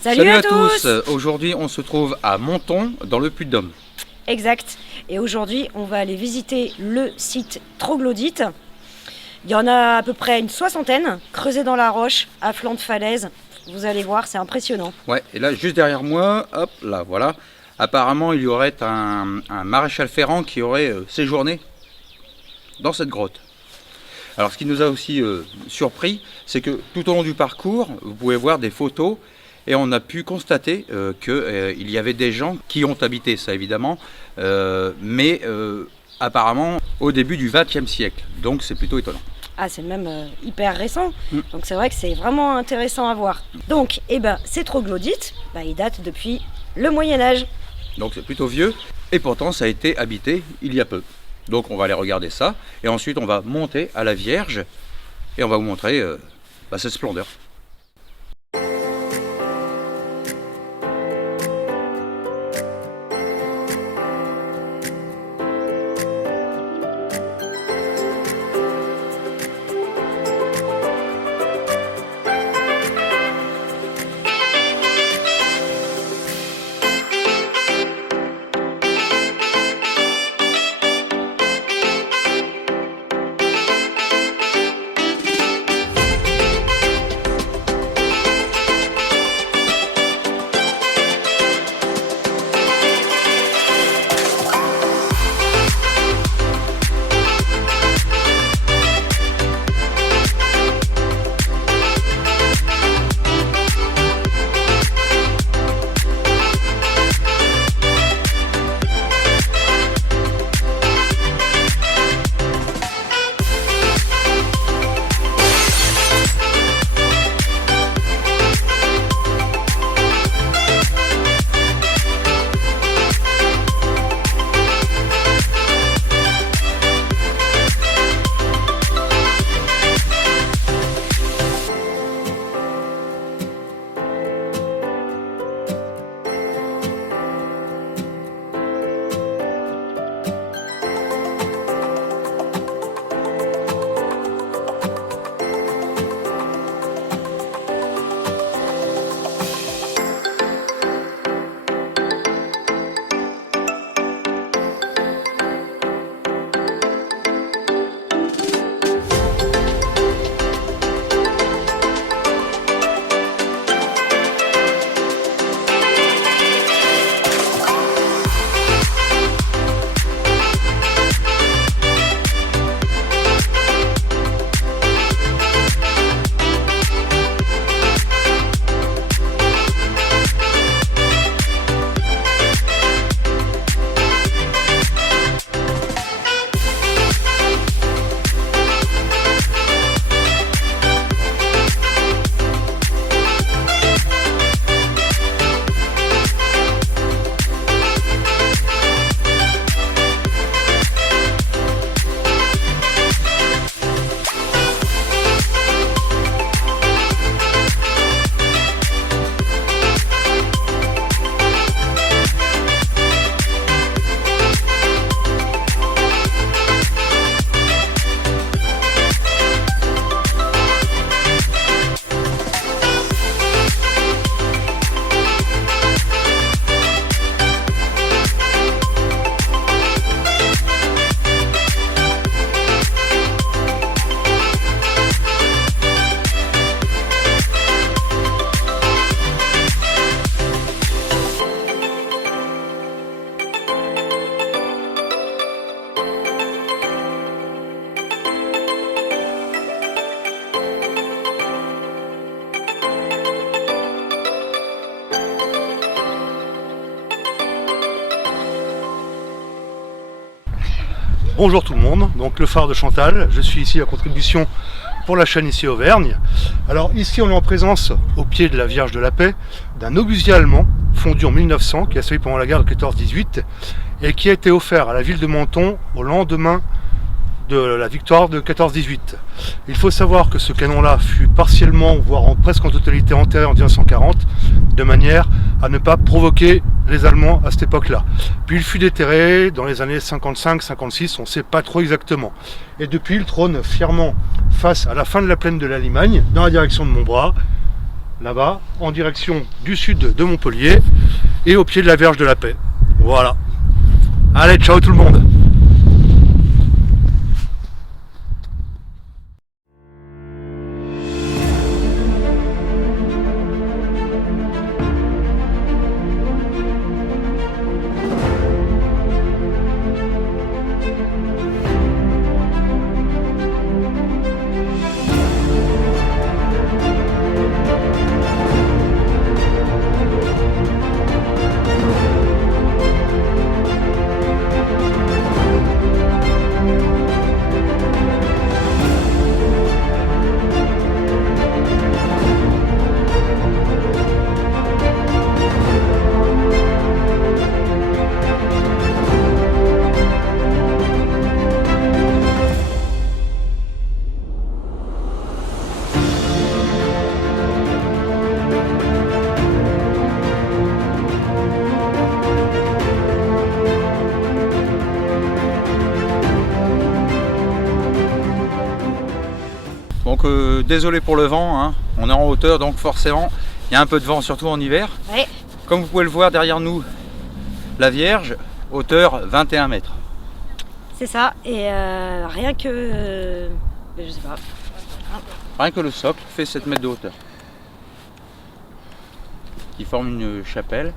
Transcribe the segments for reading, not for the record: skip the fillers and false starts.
Salut à tous. Aujourd'hui on se trouve à Monton dans le Puy-de-Dôme. Exact. Et aujourd'hui on va aller visiter le site troglodyte. Il y en a à peu près une soixantaine, creusés dans la roche, à flanc de falaise. Vous allez voir, c'est impressionnant. Ouais, et là juste derrière moi, hop là voilà, apparemment il y aurait un maréchal ferrant qui aurait séjourné dans cette grotte. Alors ce qui nous a aussi surpris, c'est que tout au long du parcours, vous pouvez voir des photos et on a pu constater qu'il y avait des gens qui ont habité ça évidemment, mais apparemment au début du XXe siècle, donc c'est plutôt étonnant. Ah, c'est même hyper récent, donc c'est vrai que c'est vraiment intéressant à voir. Donc, ces troglodytes, ils datent depuis le Moyen-Âge. Donc c'est plutôt vieux, et pourtant ça a été habité il y a peu. Donc on va aller regarder ça, et ensuite on va monter à la Vierge, et on va vous montrer cette splendeur. Bonjour tout le monde, donc le phare de Chantal, je suis ici à contribution pour la chaîne ici Auvergne. Alors ici on est en présence au pied de la Vierge de la Paix d'un obusier allemand fondu en 1900 qui a servi pendant la guerre de 14-18 et qui a été offert à la ville de Monton au lendemain de la victoire de 14-18. Il faut savoir que ce canon-là fut partiellement, voire presque en totalité enterré en 1940, de manière à ne pas provoquer les Allemands à cette époque-là. Puis il fut déterré dans les années 55-56, on ne sait pas trop exactement. Et depuis, il trône fièrement face à la fin de la plaine de la Limagne, dans la direction de Montbras, là-bas, en direction du sud de Montpellier et au pied de la Vierge de la Paix. Voilà. Allez, ciao tout le monde! Donc désolé pour le vent, hein. On est en hauteur donc forcément il y a un peu de vent, surtout en hiver. Oui. Comme vous pouvez le voir derrière nous, la Vierge, hauteur 21 mètres. C'est ça, et rien que... je sais pas. Rien que le socle fait 7 mètres de hauteur. Qui forme une chapelle.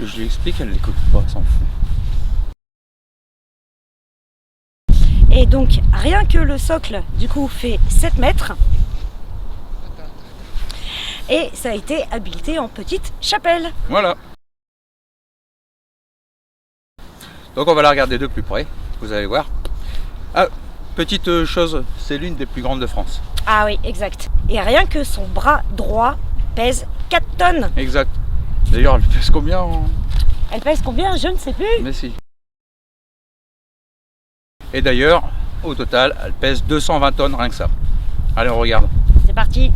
Je lui explique, elle l'écoute pas, elle s'en fout. Et donc, rien que le socle, du coup, fait 7 mètres. Et ça a été habilité en petite chapelle. Voilà. Donc on va la regarder de plus près, vous allez voir. Ah, petite chose, c'est l'une des plus grandes de France. Ah oui, exact. Et rien que son bras droit pèse 4 tonnes. Exact. D'ailleurs, elle pèse combien Elle pèse combien? Je ne sais plus. Mais si. Et d'ailleurs, au total, elle pèse 220 tonnes, rien que ça. Allez, on regarde. C'est parti.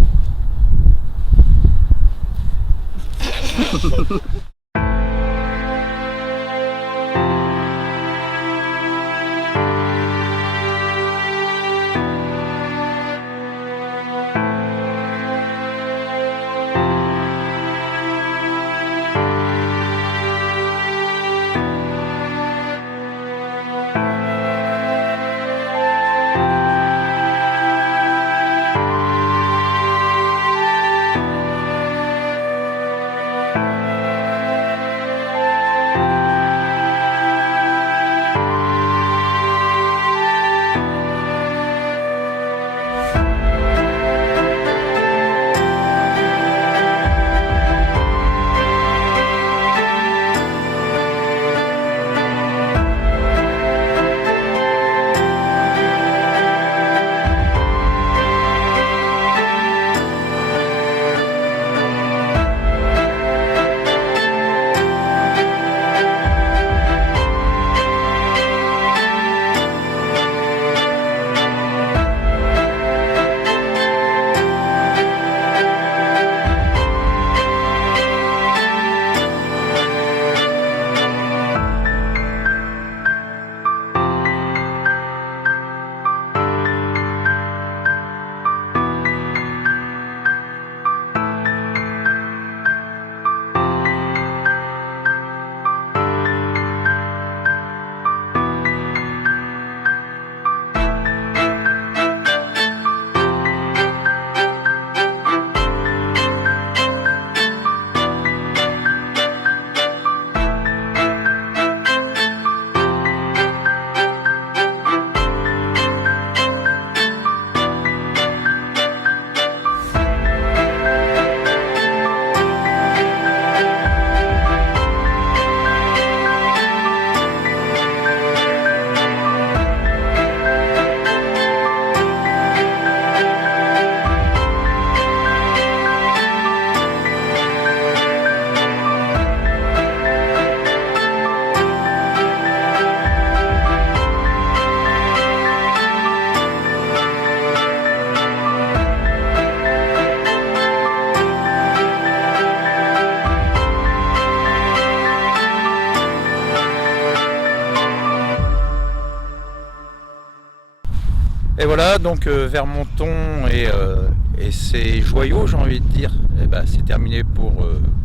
Voilà, donc Vermonton et ses joyaux, j'ai envie de dire, eh ben, c'est terminé pour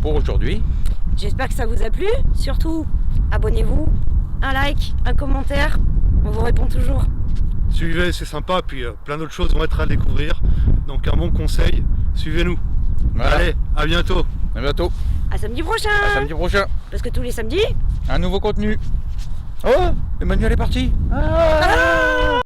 aujourd'hui. J'espère que ça vous a plu. Surtout, abonnez-vous, un like, un commentaire. On vous répond toujours. Suivez, c'est sympa, puis plein d'autres choses vont être à découvrir. Donc un bon conseil, suivez-nous. Voilà. Allez, à bientôt. À bientôt. À samedi prochain. À samedi prochain. Parce que tous les samedis, Un nouveau contenu. Oh, Emmanuel est parti. Ah